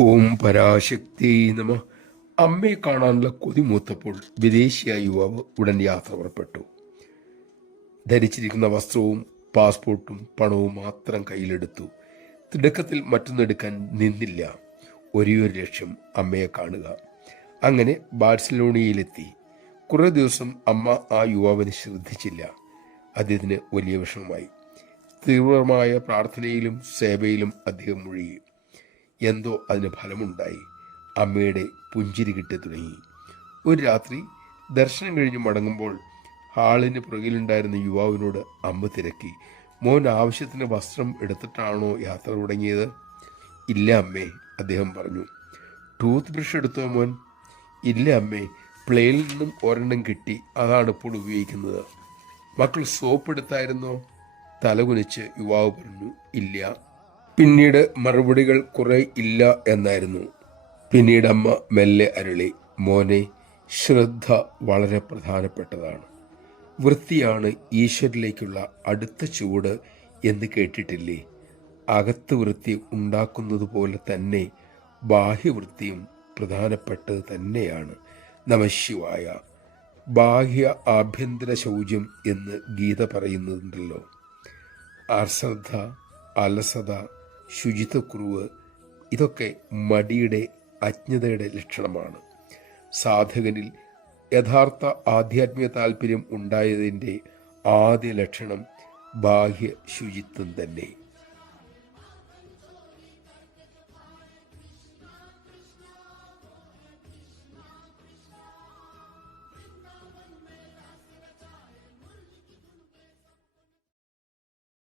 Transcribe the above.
ഓം പരാശക്തി നമ. അമ്മയെ കാണാനുള്ള കൊതി മൂത്തപ്പോൾ വിദേശിയായ യുവാവ് ഉടൻ യാത്ര പുറപ്പെട്ടു. ധരിച്ചിരിക്കുന്ന വസ്ത്രവും പാസ്പോർട്ടും പണവും മാത്രം കയ്യിലെടുത്തു. തിടുക്കത്തിൽ മറ്റൊന്നെടുക്കാൻ നിന്നില്ല. ഒരേയൊരു ലക്ഷ്യം അമ്മയെ കാണുക. അങ്ങനെ ബാഴ്സലോണയിലെത്തി. കുറേ ദിവസം അമ്മ ആ യുവാവിനെ ശ്രദ്ധിച്ചില്ല. അദ്ദേഹത്തിന് വലിയ വിഷമമായി. തീവ്രമായ പ്രാർത്ഥനയിലും സേവയിലും അദ്ദേഹം മുഴുകി. എന്തോ അതിന് ഫലമുണ്ടായി. അമ്മയുടെ പുഞ്ചിരി കിട്ടി തുടങ്ങി. ഒരു രാത്രി ദർശനം കഴിഞ്ഞ് മടങ്ങുമ്പോൾ ഹാളിന് പുറകിലുണ്ടായിരുന്ന യുവാവിനോട് അമ്മ തിരക്കി, മോൻ ആവശ്യത്തിന് വസ്ത്രം എടുത്തിട്ടാണോ യാത്ര തുടങ്ങിയത്? ഇല്ല അമ്മേ, അദ്ദേഹം പറഞ്ഞു. ടൂത്ത് ബ്രഷ് എടുത്തോ മോൻ? ഇല്ല അമ്മേ, പ്ലേയിൽ നിന്നും ഒരെണ്ണം കിട്ടി, അതാണ് ഇപ്പോൾ ഉപയോഗിക്കുന്നത്. മക്കൾ സോപ്പ് എടുത്തായിരുന്നോ? തലകുനിച്ച് യുവാവ് പറഞ്ഞു, ഇല്ല. പിന്നീട് മറുപടികൾ കുറെ ഇല്ല എന്നായിരുന്നു. പിന്നീട് അമ്മ മെല്ലെ അരുളി, മോനെ, ശ്രദ്ധ വളരെ പ്രധാനപ്പെട്ടതാണ്. വൃത്തിയാണ് ഈശ്വരിലേക്കുള്ള അടുത്ത ചുവട് എന്ന് കേട്ടിട്ടില്ലേ? അകത്ത് വൃത്തി ഉണ്ടാക്കുന്നത് പോലെ തന്നെ ബാഹ്യവൃത്തിയും പ്രധാനപ്പെട്ടത് തന്നെയാണ്. നമഃശിവായ. ബാഹ്യ ആഭ്യന്തര ശൗചം എന്ന് ഗീത പറയുന്നുണ്ടല്ലോ. അശ്രദ്ധ, അലസത, ശുചിത്വക്കുറവ് ഇതൊക്കെ മടിയുടെ, അജ്ഞതയുടെ ലക്ഷണമാണ്. സാധകനിൽ യഥാർത്ഥ ആധ്യാത്മിക താല്പര്യം ഉണ്ടായതിൻ്റെ ആദ്യ ലക്ഷണം ബാഹ്യ ശുചിത്വം തന്നെ.